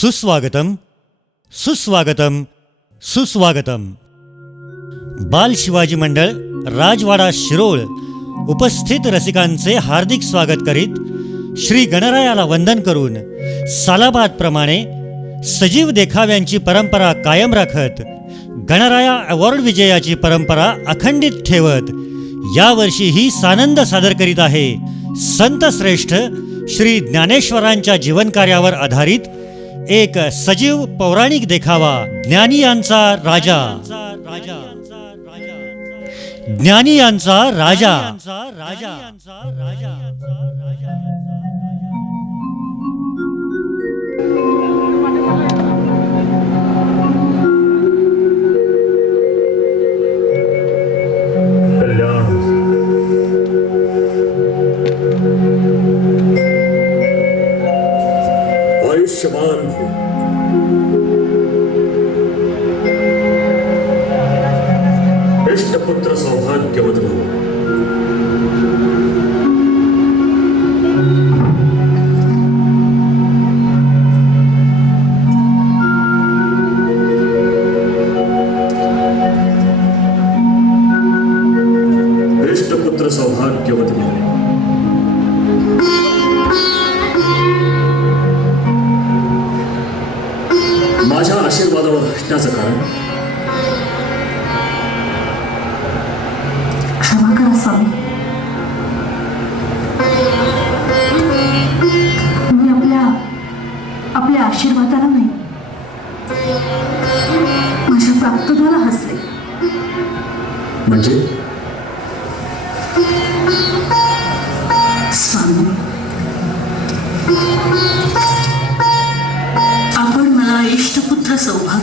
सुस्वागतम सुस्वागतम सुस्वागतम। बाल शिवाजी मंडळ राजवाडा शिरोळ उपस्थित रसिकांचे हार्दिक स्वागत करीत श्री गणरायाला वंदन करून सालाबादप्रमाणे सजीव देखाव्यांची परंपरा कायम राखत गणराया अवॉर्ड विजयाची परंपरा अखंडित ठेवत यावर्षीही सानंद सादर करीत आहे संत श्रेष्ठ श्री ज्ञानेश्वरांच्या जीवनकार्यावर आधारित एक सजीव पौराणिक देखावा ज्ञानी यांचा राजा. ज्ञानी यांचा राजा. सौभाग्यवती भव माझ्या आशीर्वादावर हसण्याचं कारण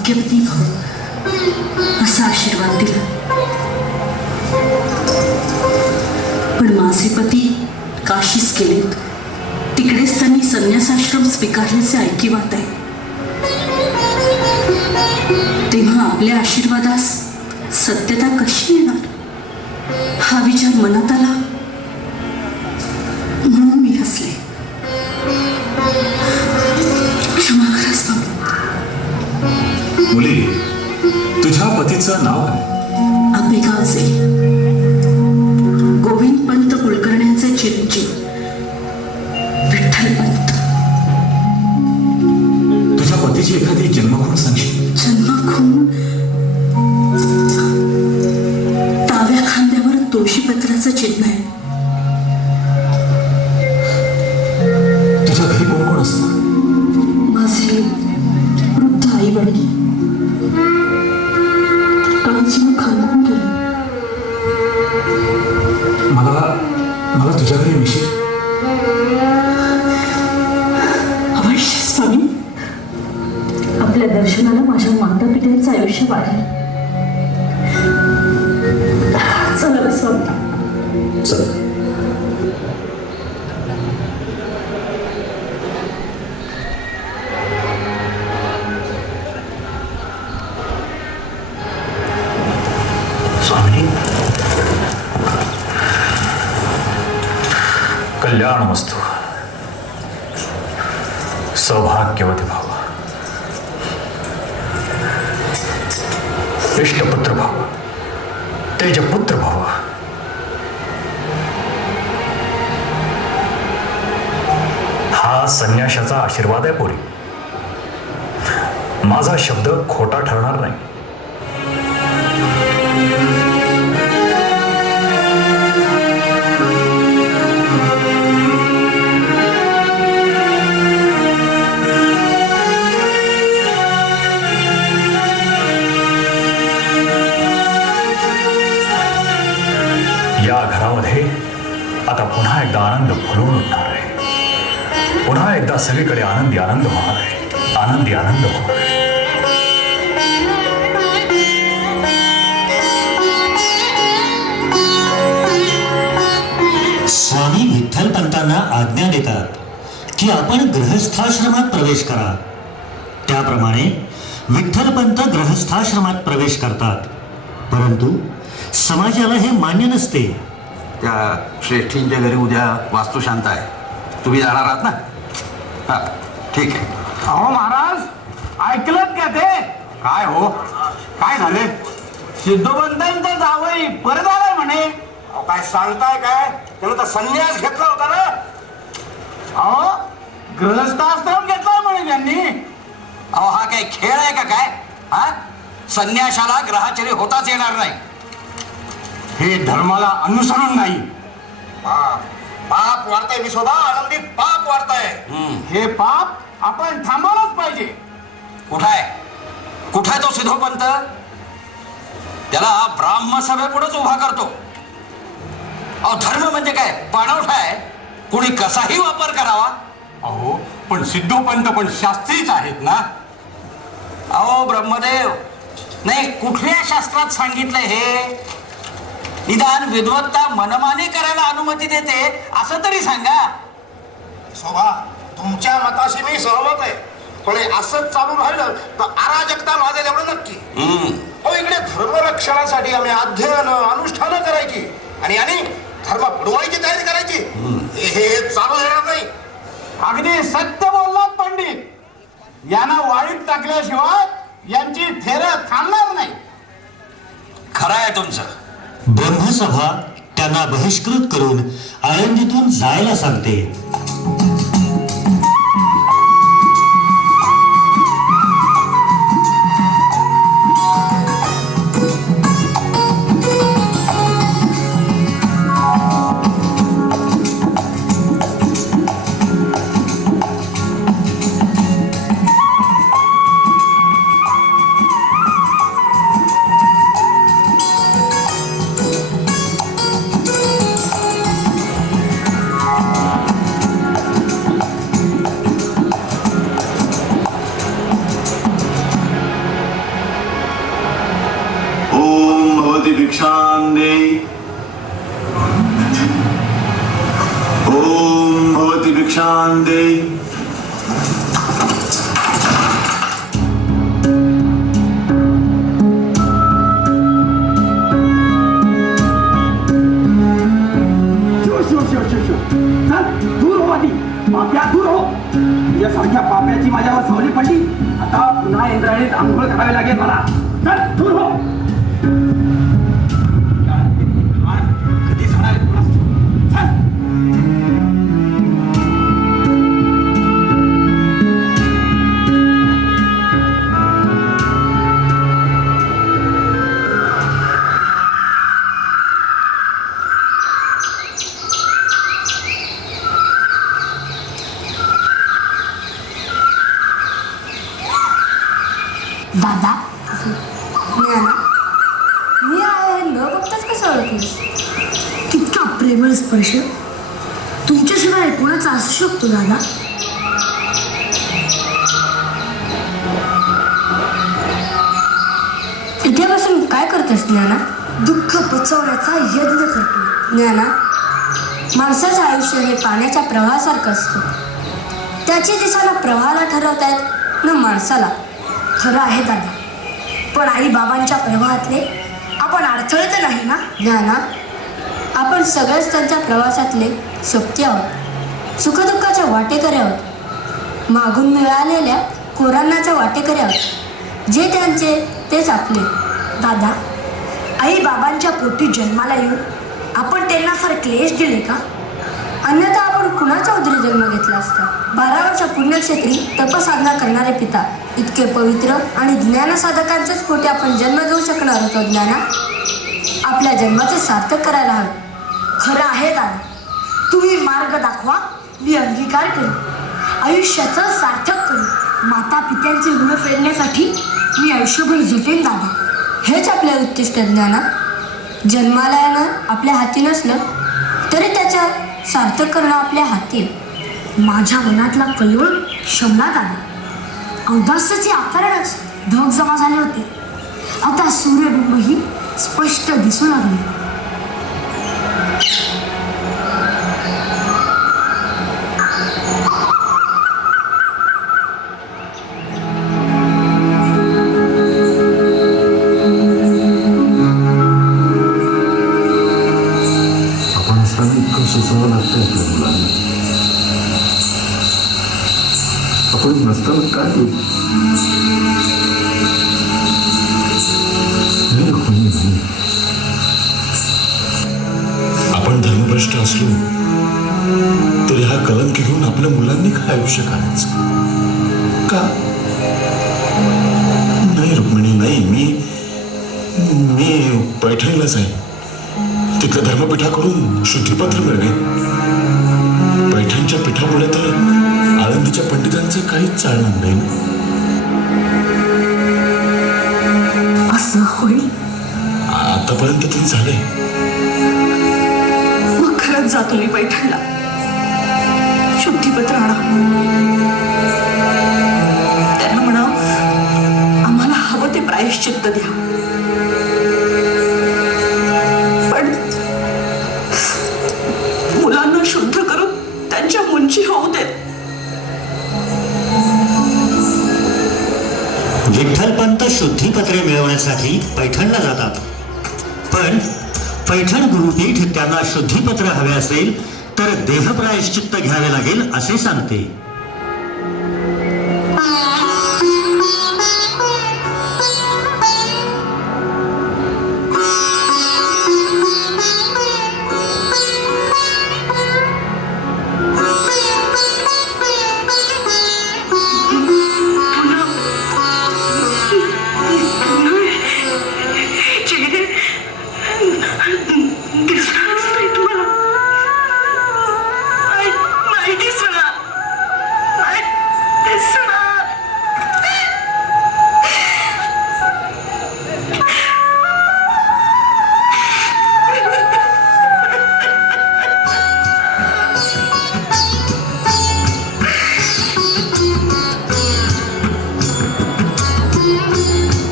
सौभाग्यवती भव. असा आशीर्वाद दिला. पण माझे पती काशीच गेलेत तिकडेच त्यांनी संन्यासाश्रम स्वीकारल्याचे ऐकिवात आहे. तेव्हा आपल्या आशीर्वादास सत्यता कशी येणार? हा विचार मनात आला? पतीचं नाव काय? आंबेगावचे गोविंद पंत कुलकर्ण्यांचे चिरंजीव विठ्ठल पंत. तुझ्या पतीची एखादी जन्मखूण सांगशील कल्याण वस्तू सौभाग्यवती भाव आशीर्वाद आहे पोरी. माझा शब्द खोटा ठरणार नाही. केल्याप्रमाणे विठ्ठलपंत ग्रहस्थाश्रमात प्रवेश करतात. परंतु समाजाला हे मान्य नसते. त्या श्रेष्ठींच्या घरी उद्या वास्तू शांत आहे. तुम्ही जाणार आहात ना? ठीक आहे. अहो महाराज ऐकलं का ते? काय हो? काय झाले? सिद्धोबंतांचा जावई परत आलाय म्हणे. काय सांगताय काय? त्याला तर संन्यास घेतला होता ना. अहो ग्रहस्थाश्रम घेतला म्हणे त्यांनी. अहो हा काय खेळ आहे का काय? हा? संन्याशाला ग्रहाचर्य होताच येणार नाही. हे धर्माला अनुसरण नाही. पाप पाप वाढतंय विसोबा आनंदीत पाप वाढतंय. हे पाप आपण थांबवलंच पाहिजे. कुठाय? कुठाय तो सिद्धोपंत? त्याला ब्राह्म सभेपुढेच उभा करतो. अहो धर्म म्हणजे काय? पाणवठा आहे. कुणी कसाही वापर करावा. अहो पण सिद्धोपंत पण शास्त्रीच आहेत ना. अहो ब्रह्मदेव नाही कुठल्या शास्त्रात सांगितलंय हे? निदान विद्वत्ता मनमानी करायला अनुमती देते असं तरी सांगा. शोभा तुमच्या मताशी मी सहमत आहे. पण हे असंच चालू राहिलं तर अराजकता माझेल एवढं नक्की. अहो इकडे धर्मरक्षणासाठी आम्ही अध्ययन अनुष्ठानं करायची. आणि आणि धर्म बुडवायची तयारी करायची. हे- हे चालू राहणार नाही. अगदी सत्य बोललात पंडित. यांना वाळीत टाकल्याशिवाय यांची थेर थांबणार नाही. खरं आहे तुमचं. बंधुसभा त्यांना बहिष्कृत करून आळंदीतून जायला सांगते. तुझ्यासारख्या पाप्याची माझ्यावर सावली पडली? आता पुन्हा इंद्रायणीत आंघोळ करावी लागेल मला. चल दूर हो. स्पर्श तुमच्याशिवाय कोणाचा असू शकतो दादा? इथे बसून काय करतेस ज्ञाना? दुःख पचवण्याचा यज्ञ करतो. ज्ञाना माणसाचं आयुष्य हे पाण्याच्या प्रवाहासारखं असतं. त्याची दिसाला प्रवाहाला ठरवतायत न माणसाला. खरं आहे दादा. पण आई बाबांच्या प्रवाहातले आपण अडथळे तर नाही ना? ज्ञाना आपण सगळेच त्यांच्या प्रवासातले सोबती आहोत सुखदुःखाच्या वाटेकरी आहोत मागून मिळालेल्या कोरांनाच्या वाटेकरी आहोत. जे त्यांचे तेच आपले. दादा आई बाबांच्या पोटी जन्माला येऊन आपण त्यांना फार क्लेश दिले का? अन्यथा आपण कुणाचा उदरी जन्म घेतला असता? बारावरच्या पुण्यक्षेत्री तपसाधना करणारे पिता इतके पवित्र आणि ज्ञानसाधकांच्याच पोटी आपण जन्म घेऊ शकणार होतो ज्ञाना? आपल्या जन्माचे सार्थक करायला हवे. खरं आहे दादा तुम्ही मार्ग दाखवा मी अंगीकार करू आयुष्याचं सार्थक करू माता पित्यांचे ऋण फेडण्यासाठी मी आयुष्यभर झटेन दादा. हेच आपल्या उद्दिष्ट ज्ञाना जन्माला येणं आपल्या हाती नसलं तरी त्याच्या सार्थक करणं आपल्या हाती माझ्या मनातला कल्लोळ शमनात आला. औदास्याचे आकारणच ढग जमा झाले होते. आता सूर्यबिंबही स्पष्ट दिसू लागले. Thank you. आवश्यक आहेच का? नाही रुक्मिणी नाही. मी मी पैठणीलाच आहे. तिथं धर्मपीठाकडून शुद्धीपत्र मिळवेल पैठणच्या पीठामुळे तर आळंदीच्या पंडितांचं काहीच चालणार नाही. असं होईल? आतापर्यंत तरी झालंय. मग खरंच जातो मी पैठणला. शुद्धीपत्र आणा. त्यांना म्हणा आम्हाला हवं ते प्रायश्चित्त द्या. पण मुलांना शुद्ध करून त्यांच्या मुंची होऊ देत. विठ्ठलपंत शुद्धीपत्रे मिळवण्यासाठी पैठणला जातात. पण पैठण गुरुपीठ त्यांना शुद्धीपत्र हवे असेल तर देहप्रायश्चित्त घ्यावे लागेल असे सांगते.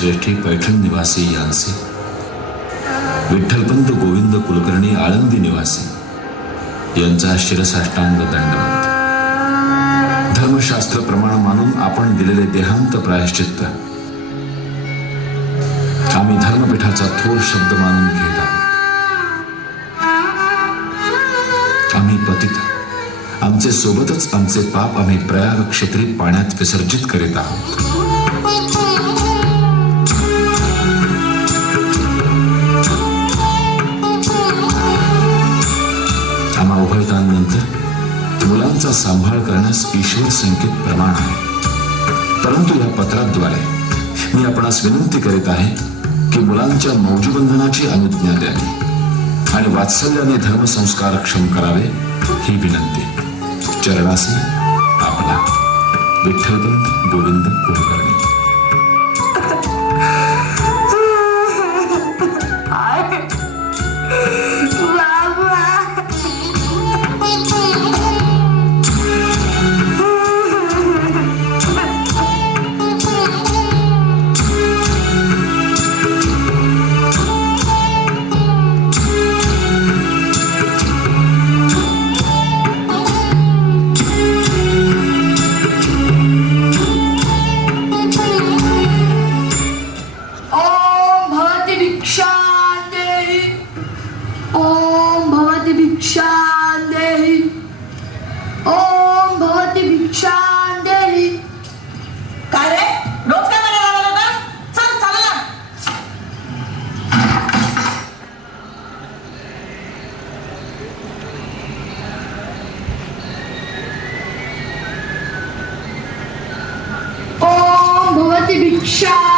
श्रेष्ठी पैठण निवासी यांचे. विठ्ठलपंत गोविंद कुलकर्णी आळंदी निवासी. यांचा शिरसाष्टांग दंडवत. धर्मशास्त्र प्रमाण मानून आपण दिलेले देहांत प्रायश्चित्त. आम्ही धर्मपीठाचा थोर शब्द मानून घेत आहोत. आम्ही पतित. आमचे सोबतच आमचे पाप आम्ही प्रयाग क्षेत्री पाण्यात विसर्जित करीत आहोत. आम्हा मुलांचा सांभाळ करण्यास ईश्वर संकेत प्रमाण आहे. परंतु या पत्राद्वारे मी आपणास विनंती करीत आहे की मुलांच्या मौजूबंधनाची अनुज्ञा द्यावी आणि वात्सल्याने धर्मसंस्कार क्षम करावे ही विनंती. चरणासी आपला. विठ्ठलबंद गोविंद कुलकर्णी shot.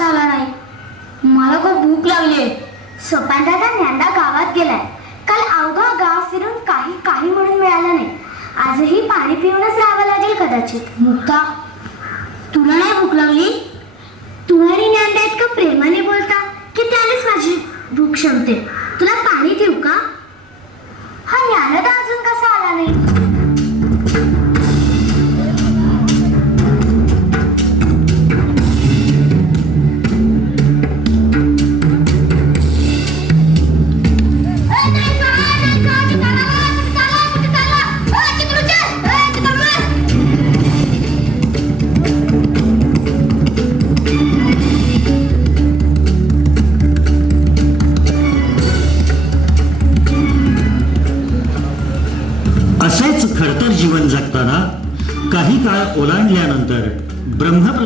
ज्ञानदा आला नाही. मला खूप भूक लागली सोपान दादा ज्ञानदा गावात गेलाय. काल अवघा गाव फिरून काही काही म्हणून मिळालं नाही. आजही पाणी पिऊनच राहावं लागेल कदाचित. मुक्ता तुला नाही भूक लागली? तू आणि ज्ञानदा इतकं प्रेमाने बोलता की त्यानेच माझी भूक क्षमते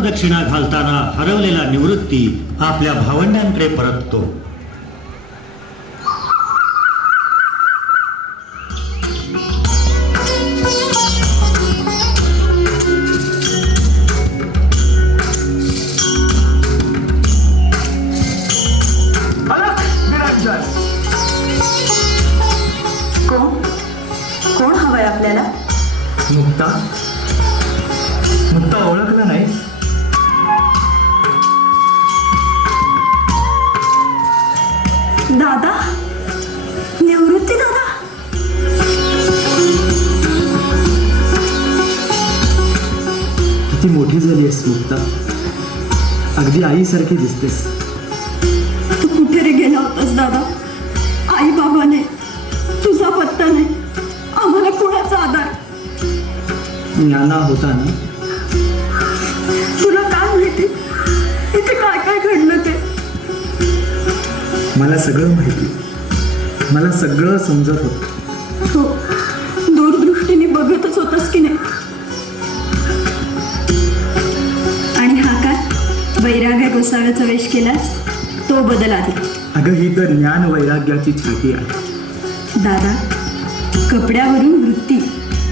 ब्रह्मप्रदक्षिणा घालताना हरवलेला निवृत्ती आपल्या भावंडांकडे परततो. कोण? हवंय आपल्याला? मुक्ता. मुक्ता ओळखलं नाही दादा? निवृत्ती दादा? किती मोठी झाली आहेस मुक्ता. अगदी आईसारखी दिसतेस. तू कुठे रे गेला होतास दादा? आई बाबाने तुझा पत्ता नाही. आम्हाला कोणाचा आधार? नाना होता ना? मला सगळं माहिती. मला सगळं समजत होतं. हो दूरदृष्टीने बघतच होतास की नाही. आणि हा काय वैराग्य गोसाव्याचा वेश केलास? तो बदल आधी. अगं ही तर ज्ञान वैराग्याची छाती आहे. दादा कपड्यावरून वृत्ती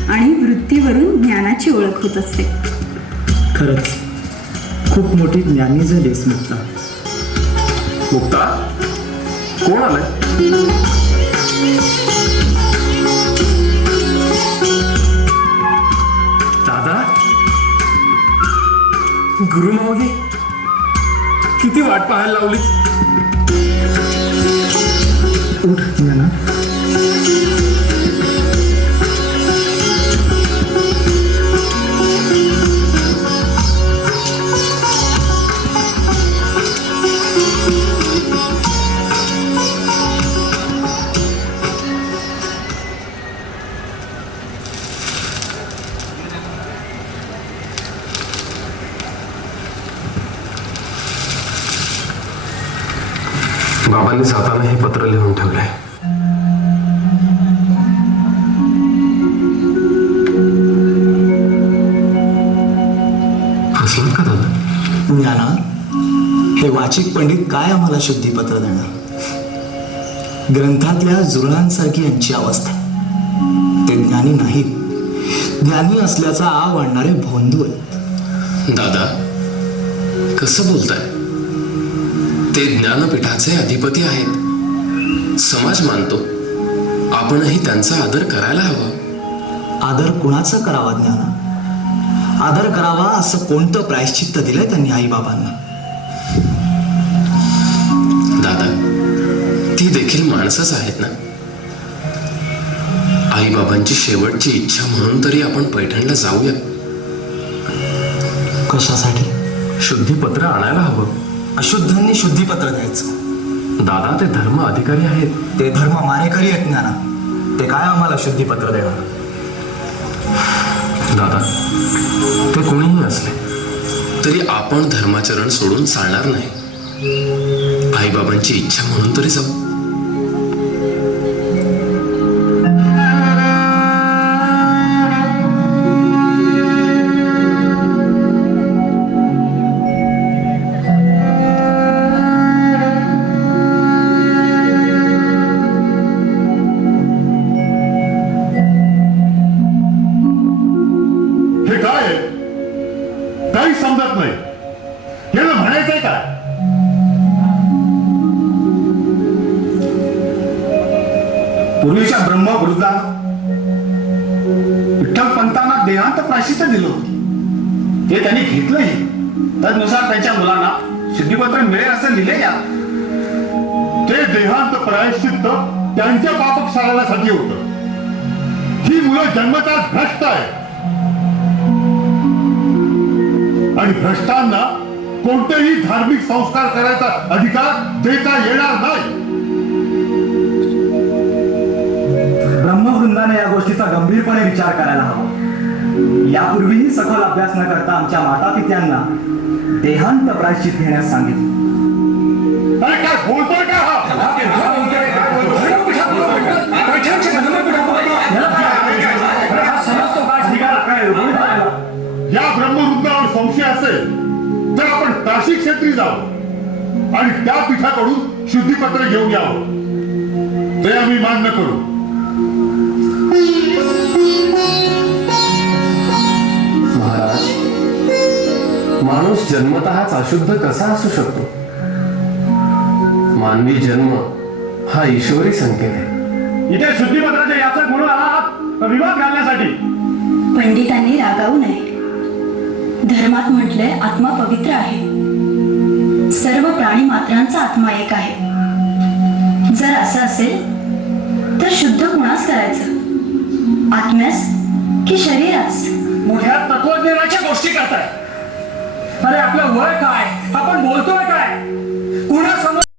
आणि वृत्तीवरून ज्ञानाची ओळख होत असते. खरंच खूप मोठी ज्ञानी झालीस मुक्ता. मुक्ता? कोण आलाय दादा? गुरु मावली किती वाट पाहायला लावली उठ ज्ञाना वाचिक पंडित काय आम्हाला शुद्धीपत्र देणार? ग्रंथातल्या जुरळांसारखी यांची अवस्था. ते ज्ञानी नाहीत. ज्ञानी असल्याचा आव आणणारे भोंदू आहेत. दादा कसं बोलताय? ते ज्ञानपीठाचे अधिपती आहेत. समाज मानतो. आपणही त्यांचा आदर करायला हवा. आदर कुणाचा करावा ज्ञाना? आदर करावा असं कोणतं प्रायश्चित्त दिलंय त्यांनी आईबाबांना ती देखील माणसंच आहेत ना? आईबाबांची शेवटची इच्छा म्हणून तरी आपण पैठणला जाऊया. कशासाठी? शुद्धीपत्र आणायला हवं. अशुद्धांनी शुद्धीपत्र द्यायचं. दादा ते धर्म अधिकारी आहेत. ते धर्म मारेकरी आहेत ज्ञाना ते काय आम्हाला शुद्धीपत्र देणार? दादा ते कोणीही असले तरी आपण धर्माचरण सोडून चालणार नाही. आईबाबांची इच्छा म्हणून तरी जाऊ. हे त्यांनी घेतलंही तदनुसार त्यांच्या मुलांना सिद्धीपत्र मिळेल असं लिहिले या. ते देहांत प्रायश्चित्त त्यांच्या पापक क्षालनासाठी होत. ही मुलं जन्मतात भ्रष्ट आहे आणि भ्रष्टांना कोणतेही धार्मिक संस्कार करायचा अधिकार देता येणार नाही. ब्रह्मवृंदाने या गोष्टीचा गंभीरपणे विचार करायला हवा. यापूर्वीही सखोल अभ्यास न करता आमच्या माता पित्यांना देहांत प्रायश्चित घेण्यास सांगितले. या ब्रह्मवृंदावर संशय असेल तर आपण काशी क्षेत्री जावं आणि त्या पीठाकडून शुद्धीपत्र घेऊन यावं. ते आम्ही मान्य करू. जन्मतःच अशुद्ध कसा असू शकतो? मानवी जन्म हा ईश्वरी संकेत आहे. इथे शुद्धीपत्राचे याचक म्हणून आहात. विवाद घालण्यासाठी. पंडितांनी रागावू नये. धर्मात म्हटलंय आत्मा पवित्र आहे. सर्व प्राणी मात्रांचा आत्मा एक आहे. जर असं असेल तर शुद्ध कुणास करायचं? आत्म्यास की शरीरास? मोठ्या तत्वज्ञानाच्या गोष्टी करताय. अरे आपलं वय काय? आपण बोलतोय काय?